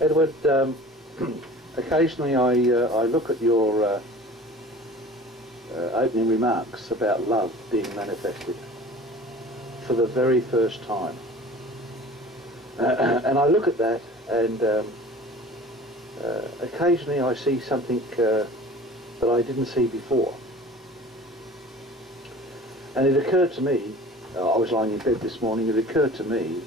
Edward, occasionally I look at your opening remarks about love being manifested for the very first time. And I look at that, and occasionally I see something that I didn't see before. And it occurred to me, I was lying in bed this morning, it occurred to me,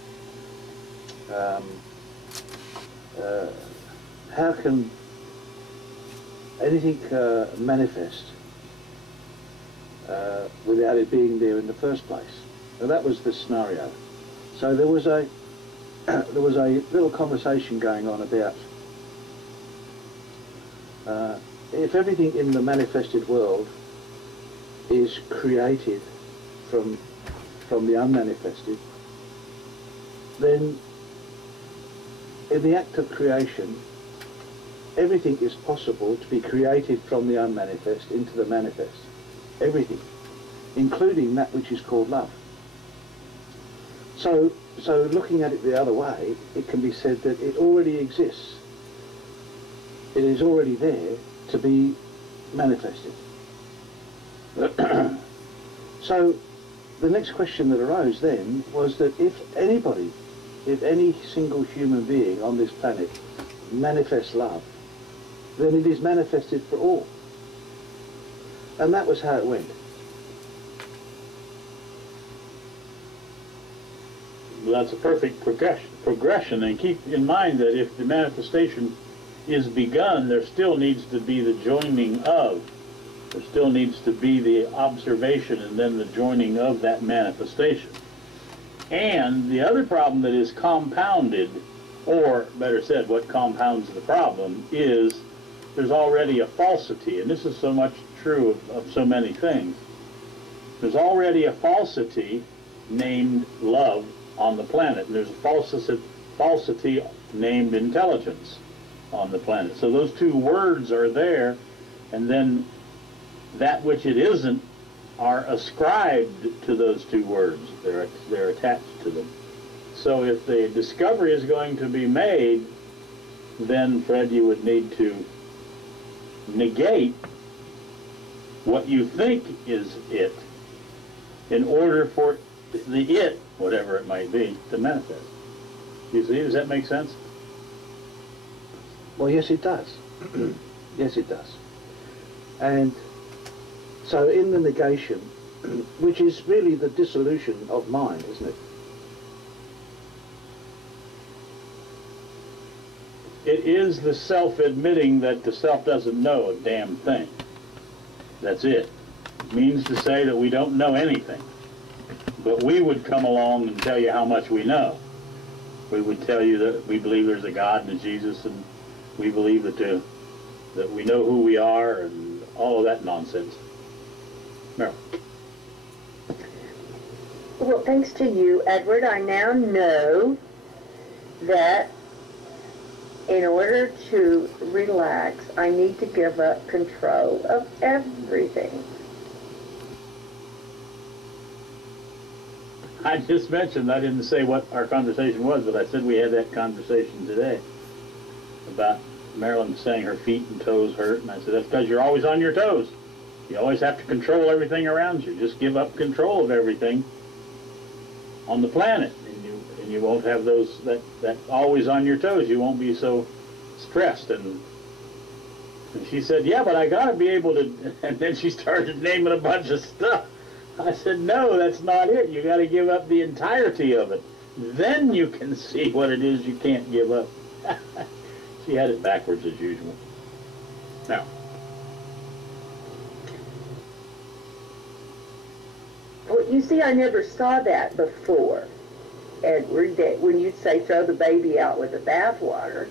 how can anything manifest without it being there in the first place? Now that was the scenario. So there was a little conversation going on about if everything in the manifested world is created from the unmanifested, then in the act of creation, everything is possible to be created from the unmanifest into the manifest. Everything, including that which is called love. So looking at it the other way, it can be said that it already exists. It is already there to be manifested. So the next question that arose then was that if any single human being on this planet manifests love, then it is manifested for all. And that was how it went. Well, that's a perfect progression, and keep in mind that if the manifestation is begun, there still needs to be the joining of. There still needs to be the observation and then the joining of that manifestation. And the other problem that is compounded, or better said, what compounds the problem, is there's already a falsity, and this is so much true of so many things. There's already a falsity named love on the planet, and there's a falsity named intelligence on the planet. So those two words are there, and then that which it isn't are ascribed to those two words. They're attached to them. So if the discovery is going to be made, then, Fred, you would need to negate what you think is it in order for the it, whatever it might be, to manifest. You see, does that make sense? Well, yes, it does. Yes, it does. And so in the negation, which is really the dissolution of mind, isn't it? It is the self admitting that the self doesn't know a damn thing. That's it. It means to say that we don't know anything. But we would come along and tell you how much we know. We would tell you that we believe there's a God and a Jesus, and we believe that we know who we are, and all of that nonsense. Meryl. Well, thanks to you, Edward, I now know that in order to relax, I need to give up control of everything. I just mentioned, I didn't say what our conversation was, but I said we had that conversation today about Marilyn saying her feet and toes hurt, and I said that's because you're always on your toes. You always have to control everything around you. Just give up control of everything on the planet, and you won't have that always on your toes. You won't be so stressed. And she said, yeah, but I got to be able to, and then she started naming a bunch of stuff. I said, no, that's not it. You got to give up the entirety of it. Then you can see what it is you can't give up. She had it backwards as usual. Now, well, you see, I never saw that before, Edward, that when you'd say throw the baby out with the bathwater.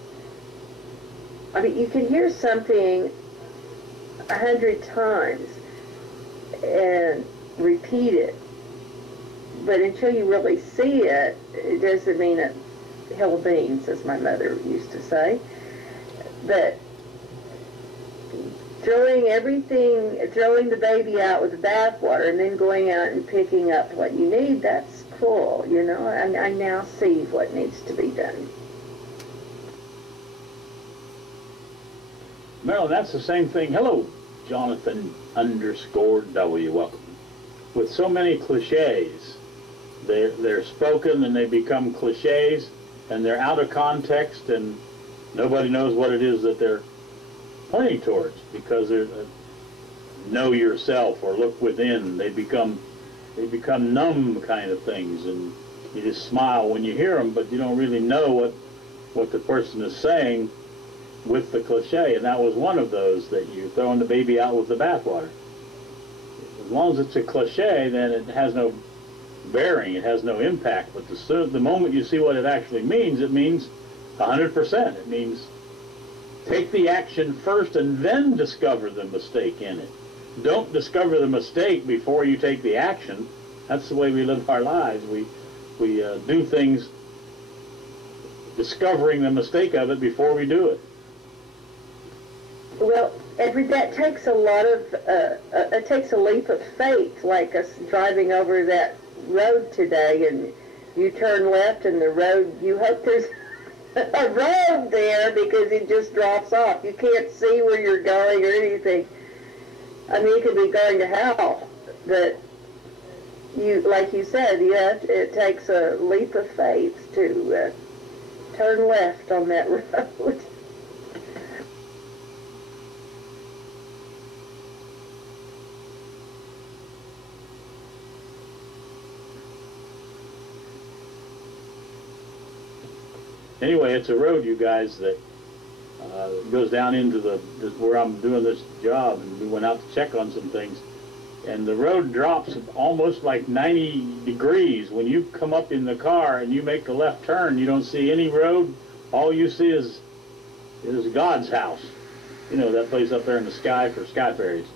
I mean, you can hear something 100 times and repeat it, but until you really see it, it doesn't mean a hill of beans, as my mother used to say. But throwing the baby out with the bathwater and then going out and picking up what you need, that's cool, you know. I now see what needs to be done. Marilyn, that's the same thing. Hello, Jonathan_W. Welcome. With so many cliches, they're spoken and they become cliches, and they're out of context, and nobody knows what it is that they're pointing towards, because they're know yourself or look within. They become numb kind of things, and you just smile when you hear them, but you don't really know what the person is saying with the cliche. And that was one of those, that you're throwing the baby out with the bathwater. As long as it's a cliche, then it has no bearing, it has no impact. But the moment you see what it actually means, it means 100%. It means take the action first and then discover the mistake in it. Don't discover the mistake before you take the action. That's the way we live our lives. We do things discovering the mistake of it before we do it. Well, Edward, that takes a lot of, it takes a leap of faith, like us driving over that road today, and you turn left and the road, you hope there's a road there, because it just drops off. You can't see where you're going or anything. I mean, you could be going to hell, but you, like you said, it takes a leap of faith to turn left on that road. Anyway, it's a road, you guys, that goes down into where I'm doing this job, and we went out to check on some things, and the road drops almost like 90 degrees. When you come up in the car and you make a left turn, you don't see any road. All you see is God's house. You know, that place up there in the sky for sky fairies.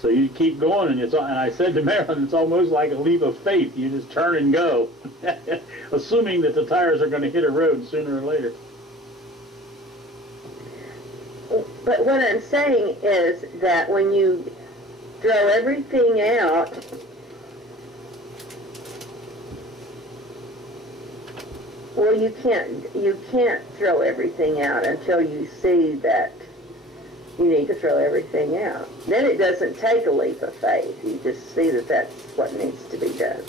So you keep going, and I said to Marilyn, it's almost like a leap of faith. You just turn and go, assuming that the tires are going to hit a road sooner or later. But what I'm saying is that when you throw everything out, well, you can't throw everything out until you see that you need to throw everything out. Then it doesn't take a leap of faith. You just see that that's what needs to be done.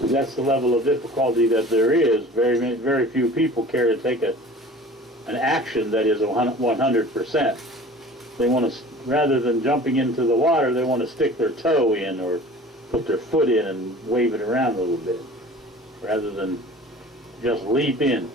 That's the level of difficulty that there is. Very few people care to take an action that is 100%. They want to, rather than jumping into the water, they want to stick their toe in or put their foot in and wave it around a little bit, rather than just leap in.